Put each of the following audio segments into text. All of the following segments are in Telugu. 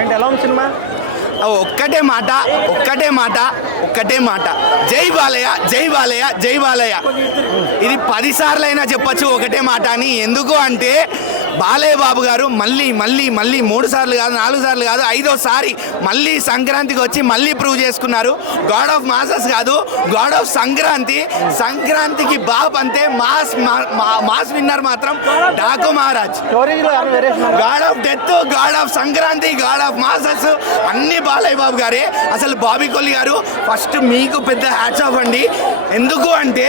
ఏంటి ఎలా ఉంది సినిమా? ఒక్కటే మాట, జై బాలయ్య, జై బాలయ్య, జై బాలయ్య. ఇది 10 సార్లు అయినా చెప్పచ్చు ఒకటే మాట అని. ఎందుకు అంటే బాలయ్య బాబు గారు మళ్ళీ 3 సార్లు కాదు, 4 సార్లు కాదు, 5వ మళ్ళీ సంక్రాంతికి వచ్చి మళ్ళీ ప్రూవ్ చేసుకున్నారు. గాడ్ ఆఫ్ మాసెస్ కాదు, గాడ్ ఆఫ్ సంక్రాంతికి బాబ్ అంతే. మాస్ విన్నర్ మాత్రం Daaku Maharaj. God of death, God of Sankranti, God of masses అన్ని బాలయ్య బాబు గారే. అసలు బాబీ కొల్లి గారు ఫస్ట్ మీకు పెద్ద హ్యాట్స్ ఆఫ్ అండి. ఎందుకు అంటే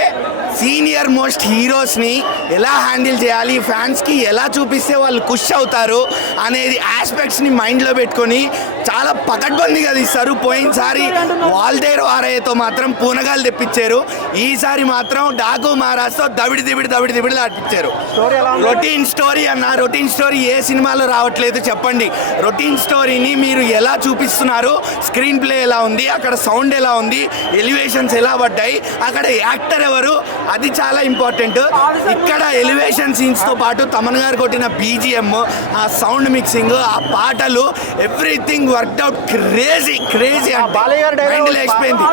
సీనియర్ మోస్ట్ హీరోస్ని ఎలా హ్యాండిల్ చేయాలి, ఫ్యాన్స్కి ఎలా చూపిస్తే వాళ్ళు ఖుష్ అవుతారు అనేది ఆస్పెక్ట్స్ని మైండ్లో పెట్టుకొని చాలా పకడ్బందీగా తీస్తారు. పోయినసారి వాల్తేరు ఆరయ్యతో మాత్రం పూనగాలు తెప్పించారు, ఈసారి మాత్రం డాకు మహారాజ్తో దవిడి దిబిడి ఆడిపించారు. రొటీన్ స్టోరీ అన్న, రొటీన్ స్టోరీ ఏ సినిమాలో రావట్లేదు చెప్పండి. రొటీన్ స్టోరీని మీరు ఎలా చూపిస్తున్నారు, స్క్రీన్ ప్లే ఎలా ఉంది, అక్కడ సౌండ్ ఎలా ఉంది, ఎలివేషన్స్ ఎలా పడ్డాయి, అక్కడ యాక్టర్ ఎవరు, అది చాలా ఇంపార్టెంట్. ఇక్కడ ఎలివేషన్ సీన్స్తో పాటు తమన్ గారు కొట్టిన బీజిఎం, ఆ సౌండ్ మిక్సింగ్, ఆ పాటలు, ఎవ్రీథింగ్ వర్క్డ్ అవుట్ క్రేజీ లేచిపోయింది.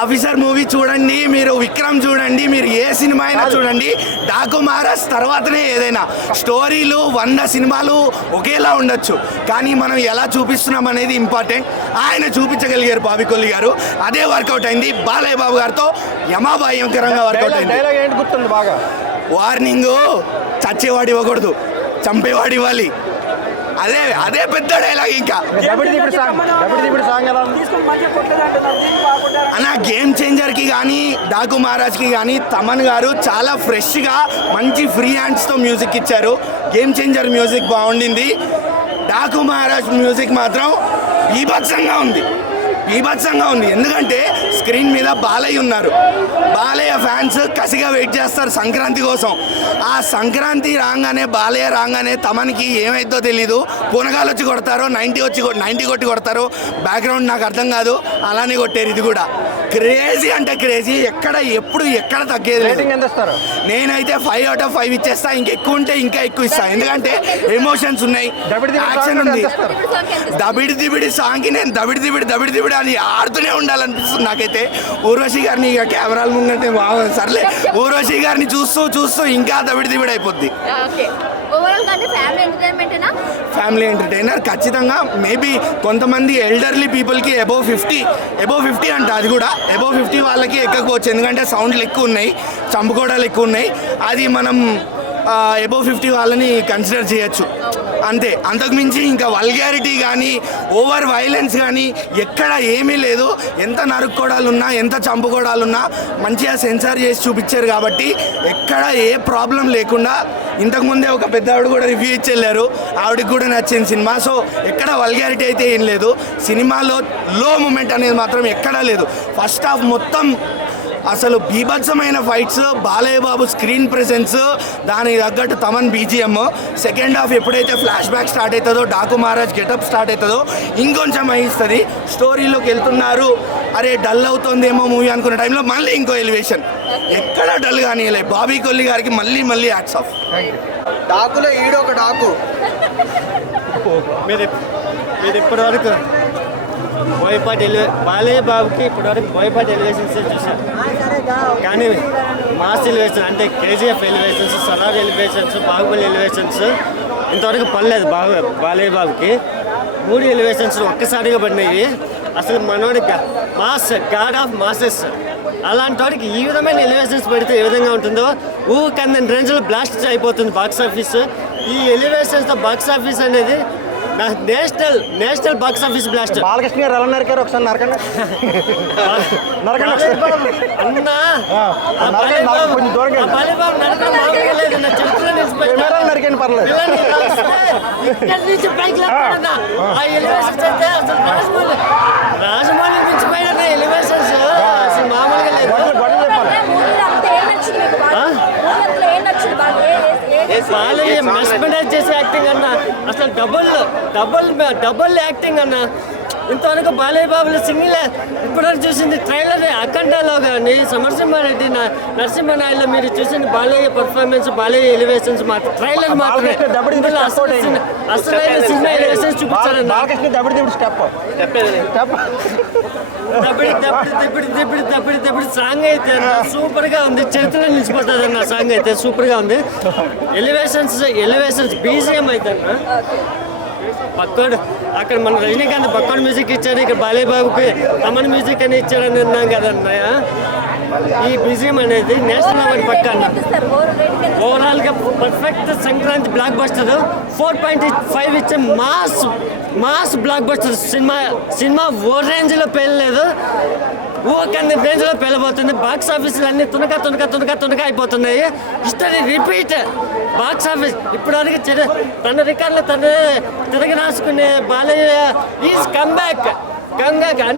ఆఫీసర్ మూవీ చూడండి, మీరు విక్రమ్ చూడండి, మీరు ఏ సినిమా అయినా చూడండి, డాకు మహారాజ్ తర్వాతనే ఏదైనా. స్టోరీలు 100 సినిమాలు ఒకేలా ఉండొచ్చు, కానీ మనం ఎలా చూపిస్తున్నాం అనేది ఇంపార్టెంట్. ఆయన చూపించగలిగారు బాబీ కొల్లి గారు, అదే వర్కౌట్ అయింది. బాలయ్య బాబు గారితో యమాభయంకరంగా వర్కౌట్ అయింది. బాగా వార్నింగ్, చచ్చేవాడు ఇవ్వకూడదు, చంపేవాడు ఇవ్వాలి. అదే పెద్ద డైలాగ్. ఇంకా అన్న గేమ్ చేంజర్కి కానీ డాకు మహారాజ్కి కానీ తమన్ గారు చాలా ఫ్రెష్గా మంచి ఫ్రీ హ్యాండ్స్తో మ్యూజిక్ ఇచ్చారు. గేమ్ చేంజర్ మ్యూజిక్ బాగుండింది, డాకు మహారాజ్ మ్యూజిక్ మాత్రం బీభత్సంగా ఉంది. ఎందుకంటే స్క్రీన్ మీద బాలయ్య ఉన్నారు. బాలయ్య ఫ్యాన్స్ కసిగా వెయిట్ చేస్తారు సంక్రాంతి కోసం. ఆ సంక్రాంతి రాగానే, బాలయ్య రాగానే తమనికి ఏమైందో తెలీదు, పూనగాలు వచ్చి కొడతారో 90 కొట్టి కొడతారో, బ్యాక్గ్రౌండ్ నాకు అర్థం కాదు, అలానే కొట్టారు. ఇది కూడా క్రేజీ అంటే క్రేజీ, ఎక్కడ తగ్గేది లేదు. నేనైతే 5 out of 5 ఇచ్చేస్తా. ఇంకెక్కువ ఉంటే ఇంకా ఎక్కువ ఇస్తా, ఎందుకంటే ఎమోషన్స్ ఉన్నాయి, యాక్షన్ ఉంది. దబిడి దిబిడి సాంగ్కి నేను దబిడి అని ఆడుతూనే ఉండాలనిపిస్తుంది నాకైతే. ఊర్వశి గారిని ఇక కెమెరాల ముందంటే సర్లే, ఊర్వశి గారిని చూస్తూ ఇంకా దబిడి అయిపోద్ది. ఫ్యామిలీ ఎంటర్టైనర్ ఖచ్చితంగా. మేబీ కొంతమంది ఎల్డర్లీ పీపుల్కి అబోవ్ 50 అంట, అది కూడా అబోవ్ 50 వాళ్ళకి ఎక్కకపోవచ్చు, ఎందుకంటే సౌండ్లు ఎక్కువ ఉన్నాయి, చంపుకోవడాలు ఎక్కువ ఉన్నాయి. అది మనం అబోవ్ 50 వాళ్ళని కన్సిడర్ చేయొచ్చు అంతే. అంతకుమించి ఇంకా వల్గారిటీ కానీ ఓవర్ వైలెన్స్ కానీ ఎక్కడ ఏమీ లేదు. ఎంత నరుక్కోవడాలున్నా, ఎంత చంపుకోవడాలున్నా మంచిగా సెన్సార్ చేసి చూపించారు కాబట్టి ఎక్కడ ఏ ప్రాబ్లం లేకుండా. ఇంతకుముందే ఒక పెద్ద ఆవిడ కూడా రివ్యూ ఇచ్చి వెళ్ళారు, ఆవిడకి కూడా నచ్చింది సినిమా. సో ఎక్కడ వల్గారిటీ అయితే ఏం లేదు. సినిమాలో లో మూమెంట్ అనేది మాత్రం ఎక్కడా లేదు. ఫస్ట్ హాఫ్ మొత్తం అసలు బీభత్సమైన fights, Balayya Babu screen presence, దానికి తగ్గట్టు తమన్ బీజిఎం. సెకండ్ హాఫ్ ఎప్పుడైతే ఫ్లాష్ బ్యాక్ స్టార్ట్ అవుతుందో, డాకు మహారాజ్ గెటప్ స్టార్ట్ అవుతుందో ఇంకొంచెం అయిస్తుంది. స్టోరీలోకి వెళ్తున్నారు, అరే డల్ అవుతుందేమో మూవీ అనుకున్న టైంలో మళ్ళీ ఇంకో ఎలివేషన్, ఎక్కడ డల్ కానీ బాబీ కొల్లి గారికి మళ్ళీ హ్యాట్స్ ఆఫ్. డాకులో ఈడొక డాకు. మీరు ఇప్పటివరకు బాలయ్య బాబుకి ఇప్పటివరకు బోయపాటి ఎలివేషన్స్ చూశారు, కానీ మాస్ ఎలివేషన్ అంటే KGF elevations, Salaar elevations, Baahubali elevations ఇంతవరకు పడలేదు. బాలయ్య బాబుకి 3 ఎలివేషన్స్ ఒక్కసారిగా పడినాయి. అసలు మనోడికి గాడ్ ఆఫ్ మాసెస్ అలాంటి వాడికి ఈ విధమైన ఎలివేషన్స్ పెడితే ఏ విధంగా ఉంటుందో ఊకందని రేంజ్లో బ్లాస్ట్ అయిపోతుంది బాక్స్ ఆఫీస్. ఈ ఎలివేషన్స్తో బాక్స్ ఆఫీస్ అనేది national box office blast. Balakrishna గారు ఎలా నరికారు ఒకసారి నరకండి అన్నా, నరికండి పర్లేదు. రాజమౌళి నుంచి పైన ఎలివేషన్స్ అసలు మామూలుగా లేదు. బాలయ్య మెస్మరైజ్ చేసే యాక్టింగ్ అన్న, అసలు డబుల్ యాక్టింగ్ అన్న. ఇంతవరకు బాలయ్య బాబుల సింగిల్ ఇప్పటివరకు చూసింది ట్రైలర్ అఖండలో కానీ సమరసింహారెడ్డి నరసింహనాయుడులో మీరు చూసింది బాలయ్య పర్ఫార్మెన్స్ బాలయ్య ఎలివేషన్స్ మాత్రం ట్రైలర్ మాత్రమే. ఇందులో అసలైన సినిమా ఎలివేషన్స్ చూపించారన్న. బాలకృష్ణ దబడి దిబడి స్టెప్ దబ్బడి సాంగ్ అయితే సూపర్ గా ఉంది. చరిత్రలో నిలిచిపోతుంది అన్న సాంగ్ అయితే సూపర్ గా ఉంది. ఎలివేషన్స్ బీజిఎం అయితే అన్న పక్కోడు అక్కడ మన రజనీకాంత్ పక్కోడు మ్యూజిక్ ఇచ్చాడు, ఇక్కడ బాలయ్య బాబుకి తమన్ మ్యూజిక్ అని ఇచ్చాడని విన్నాం కదన్నయ్య. ఈ బీజిఎం అనేది నేషనల్ అవార్డు పక్క అన్న. ఓవరాల్ గా పర్ఫెక్ట్ సంక్రాంతి బ్లాక్ బస్టర్ 4.5 ఇచ్చే మాస్ బ్లాక్ బస్టర్ సినిమా ఓ రేంజ్ లో పేలలేదు, ఊకన్ని రేంజ్ లో పేలబోతుంది. బాక్స్ ఆఫీసులు అన్ని తునక అయిపోతున్నాయి. హిస్టరీ రిపీట్ బాక్స్ ఆఫీస్ ఇప్పటివరకు తన రికార్డులు తనే తిరిగి రాసుకునే బాలయ్య ఈజ్ కమ్బ్యాక్.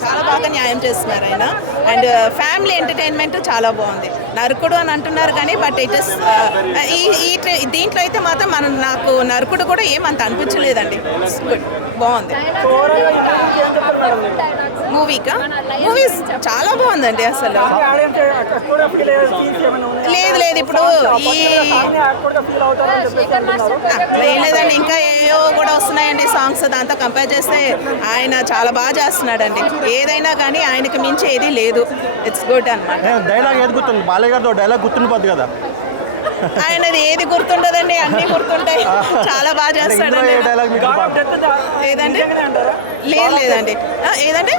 చాలా బాగా న్యాయం చేస్తున్నారు ఆయన. అండ్ ఫ్యామిలీ ఎంటర్టైన్మెంట్ చాలా బాగుంది. నరకుడు అని అంటున్నారు కానీ బట్ ఇట్ ఇస్ దీంట్లో అయితే మాత్రం నాకు నరకుడు కూడా ఏమంత అనిపించలేదండి. గుడ్, బాగుంది. మూవీస్ చాలా బాగుందండి అసలు. లేదు ఇప్పుడు ఏం లేదండి, ఇంకా ఏవో కూడా వస్తున్నాయండి సాంగ్స్. దాంతో కంపేర్ చేస్తే ఆయన చాలా బాగా చేస్తున్నాడండి. ఏదైనా కానీ ఆయనకి మించి ఏది లేదు. ఇట్స్ గుడ్ అన్నమాట. డైలాగ్ ఏది గుర్తుంది? బాలయ్య గారితో డైలాగ్ గుర్తుండిపోద్ది కదా. ఆయనది ఏది గుర్తుండదండి, అన్ని గుర్తుంటాయి. చాలా బాగా చేస్తాడండి. ఏదండి? లేదండి. ఏదండి?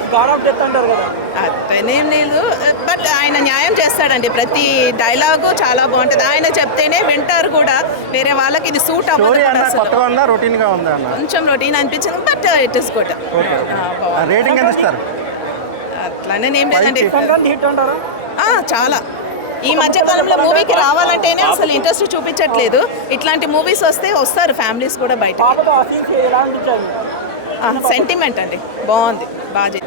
అతనేం లేదు, బట్ ఆయన న్యాయం చేస్తాడండి. ప్రతి డైలాగు చాలా బాగుంటుంది. ఆయన చెప్తేనే వింటారు కూడా. వేరే వాళ్ళకి ఇది సూట్ అవ్వదు. కొంచెం రొటీన్ అనిపించింది, బట్ ఇట్ ఇస్ గుడ్. అట్లానే ఏం లేదండి. చాలా ఈ మధ్య కాలంలో మూవీకి రావాలంటేనే అసలు ఇంట్రెస్ట్ చూపించట్లేదు. ఇట్లాంటి మూవీస్ వస్తారు ఫ్యామిలీస్ కూడా బయట. సెంటిమెంట్ అండి, బాగుంది, బాగా.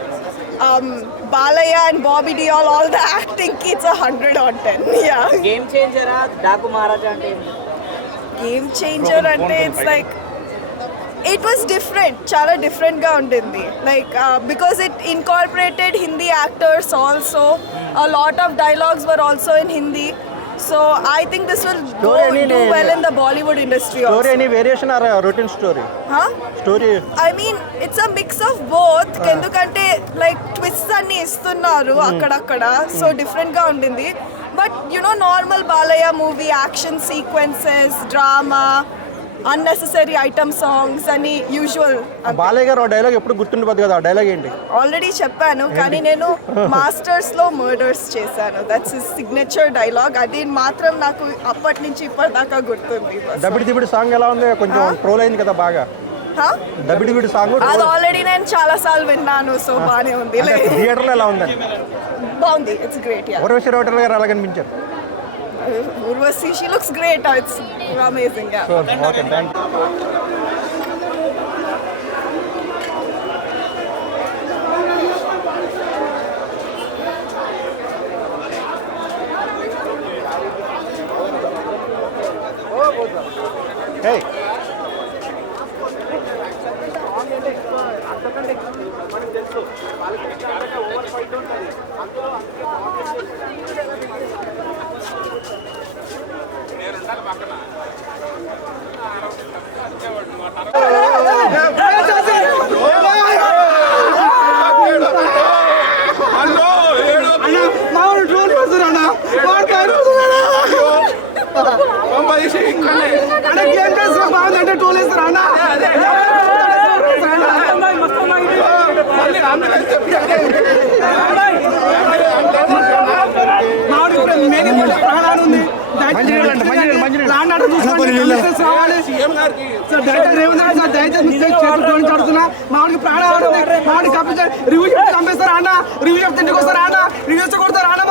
Balaya and Bobby Deol, all the acting, it's 100 on 10. Yeah. Game changer Daku Maharaja ante Game changer ante it's like it was different, chala different ga undindi, like because it incorporated Hindi actors also. A lot of dialogues were also in Hindi, so I think this will do well in the Bollywood industry also. Story any variation or routine story? Story, I mean it's a mix of both. Endukante like twists anni istunnaru akkadakkada, so different ga undindi. But you know, normal Balaya movie action sequences, drama, unnecessary item songs అని యూజువల్. బాలయ్య గారు డైలాగ్ ఎప్పుడు గుర్తుండిపోద్ది కదా. ఆ డైలాగ్ ఏంటి? ఆల్రెడీ చెప్పాను, కానీ నేను మాస్టర్స్ లో మర్డర్స్ చేశాను. That's his signature dialogue. అది మాత్రం నాకు అప్పటి నుంచి ఇప్పటిదాకా గుర్తుంది. దబిడి సాంగ్ ఎలా ఉంది? కొంచెం ట్రోల్ అయింది కదా బాగా. దబిడి సాంగ్ అది ఆల్రెడీ నేను చాలా సార్లు విన్నాను, సో బానే ఉంది. థియేటర్ లో ఎలా ఉంది? బాగుంది, ఇట్స్ గ్రేట్. ఊర్వశి రౌటర్ గారు ఎలా కనిపించారు? Urvashi, she looks great. It's amazing. Yeah. Sure. Okay, thank you. Hey. మామిడికి ప్రాణం మామిడి కప్పించారు. రివ్యూ చెప్తే చంపేస్తారా అన్న? రివ్యూ చెప్తే ఇంటికి వస్తారా అన్న? రివ్యూస్ కొడతారా అన్న?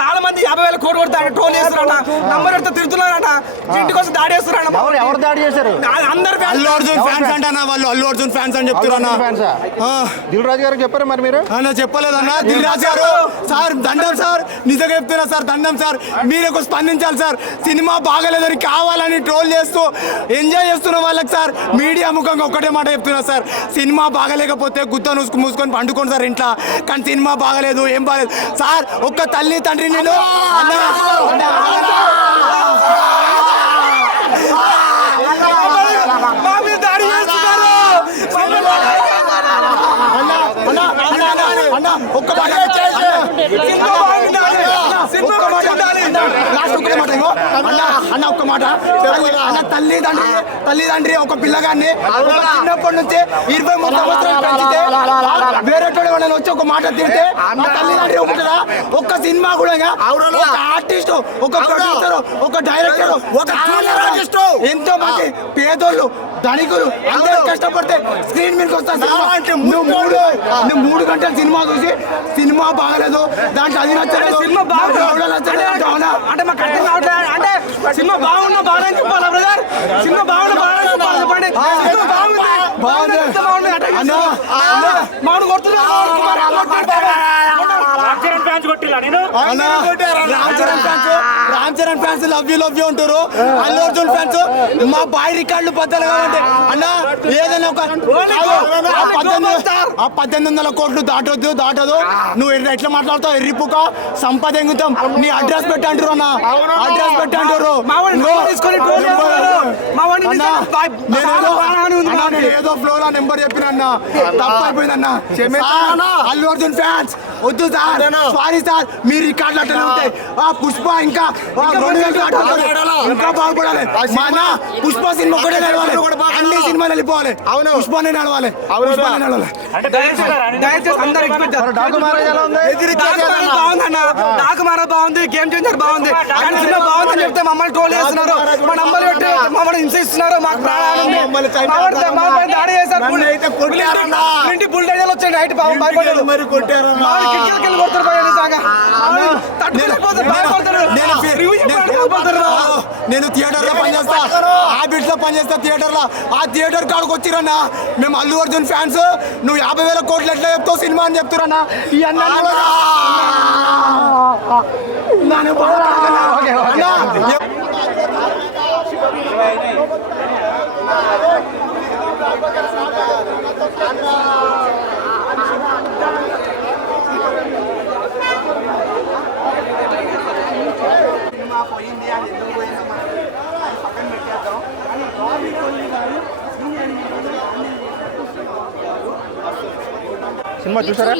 చాలా మంది 50,000 కోట్లు కొడతారు, ట్రోల్ చేస్తారన్న, నంబర్ పెడితే తిడుతున్నారన్న. ఇంటికి వచ్చి దాడి చేస్తారు అన్న ఎవరు దాడి చేశారు? అందరు అల్లు అర్జున్ ఫ్యాన్స్ అంటన్నా వాళ్ళు అల్లు అర్జున్ ఫ్యాన్స్ అని చెప్తున్నా ఫ్యాన్సా? దిల్ రాజు గారికి చెప్పారు మరి మీరు? అన్న చెప్పలేదన్నా దిల్ రాజు గారు సార్ దండం సార్ నిజంగా చెప్తున్నా సార్ దండం సార్ మీరు స్పందించాలి సార్ సినిమా బాగలేదని కావాలని ట్రోల్ చేస్తూ ఎంజాయ్ చేస్తున్న వాళ్ళకి సార్ మీడియా ముఖంగా ఒక్కటే మాట చెప్తున్నా సార్ సినిమా బాగలేకపోతే గుత్త మూసుకొని పండుకోండి సార్ ఇంట్లో కానీ సినిమా బాగలేదు ఏం బాగలేదు సార్ ఒక్క తల్లి తండ్రి నేను దాడి చేస్తున్నారు ఒక్క మాట అన్న ఒక్క మాట అన్న తల్లిదండ్రి ఒక పిల్లగాన్ని చిన్నప్పటి నుంచి 23 సంవత్సరాలు పెంచితే వేరే వాళ్ళని వచ్చి ఒక మాట తిడితే తల్లిదండ్రి ఒకటరా ఒక్క సినిమా కూడా ఒక ఆర్టిస్ట్ ఒక ప్రొడ్యూసర్ ఒక డైరెక్టర్ ఒక ఆర్టిస్ట్ ఎంతో మంది పేదోళ్ళు ధనికులు అందరూ కష్టపడితే స్క్రీన్ మీదకి వస్తారు నువ్వు 3 గంటల సినిమా చూసి సినిమా బాగలేదు దాంట్లో అది నచ్చలేదు సినిమా అంటే మాకు అర్థం కావట్లేదు అంటే సినిమా బాగున్నా బాగానే చెప్పాలా బ్రదర్ సినిమా బాగున్నా బాగానే చెప్పాలి చెప్పండి మామూలు Ram Charan fans love you అంటారు అల్లు అర్జున్ ఫ్యాన్స్ మా బాయ్ రికార్డులు బద్దలు కావండి అన్న ఏదైనా ఒక 1800 కోట్లు దాటదు నువ్వు ఎట్లా మాట్లాడతావు ఎర్రిపుక సంపద ఎంగుతాం నీ అడ్రస్ పెట్టంటారు అన్న అడ్రస్ పెట్టంటారు ఏదో ఫ్లోర్ నెంబర్ చెప్పిన అన్న తప్పైపోయిందన్న అల్లు అర్జున్ ఫ్యాన్స్ వద్దు సార్ సారీ సార్ మీ రికార్డులు అట్లా ఉంటాయి పుష్ప ఇంకా బాగుపడాలి మన పుష్ప సినిమా కూడా నడవాలి అన్ని సినిమాలు వెళ్ళిపోవాలి పుష్పనే నడవాలి దయచేసి అందరూ బాగుందన్న డాకు మారా బాగుంది గేమ్ చేంజర్ బాగుంది కానీ సినిమా బాగుందని చెప్తే మమ్మల్ని ట్రోల్ చేస్తున్నారు మా నంబర్ పెట్టి మమ్మల్ని హింసిస్తున్నారు మాకు ప్రాణాలు దాడి చేశారు ఇంటి బుల్డేజర్లు వచ్చాయి నైట్ భయపడ్డారు కిటికీలకి కొడుతారు నేను థియేటర్ లో పనిచేస్తా హ్యాబిట్స్ లో పనిచేస్తా థియేటర్ లో ఆ థియేటర్ కాడికి వచ్చిరన్నా మేము అల్లు అర్జున్ ఫ్యాన్స్ నువ్వు 50,000 కోట్లు ఎట్లా చెప్తావు సినిమా అని చెప్తున్నా ఈ పోయింది అది ఎందుకు పోయిందమ్మా పక్కన పెట్టేద్దాం సినిమా చూసారా?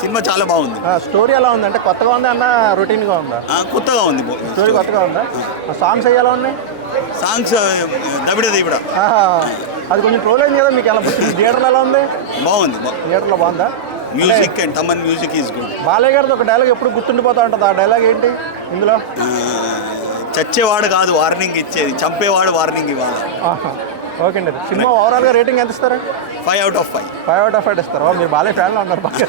సినిమా చాలా బాగుంది. స్టోరీ ఎలా ఉంది అంటే కొత్తగా ఉందా అన్న రొటీన్గా ఉందా? కొత్తగా ఉంది. స్టోరీ కొత్తగా ఉందా? సాంగ్స్ ఎలా ఉన్నాయి? సాంగ్స్ దబిడ దిబిడ అది కొంచెం ట్రోల్ అయింది కదా మీకు ఎలా థియేటర్లో ఎలా ఉంది? బాగుంది. థియేటర్లో బాగుందా? Music and Thaman music is good. Balayya గారిది ఒక డైలాగ్ ఎప్పుడు గుర్తుండిపోతా ఉంటుంది. ఆ డైలాగ్ ఏంటి ఇందులో? చచ్చేవాడు కాదు వార్నింగ్ ఇచ్చేది, చంపేవాడు వార్నింగ్ ఇవ్వాలి. ఓకే అండి. సినిమా ఓవరాల్గా రేటింగ్ ఎంత ఇస్తారు? 5 out of 5. 5 out of 5 ఇస్తారు. మీరు బాలయ్య ఫ్యాన్లో ఉన్నారు బాగా.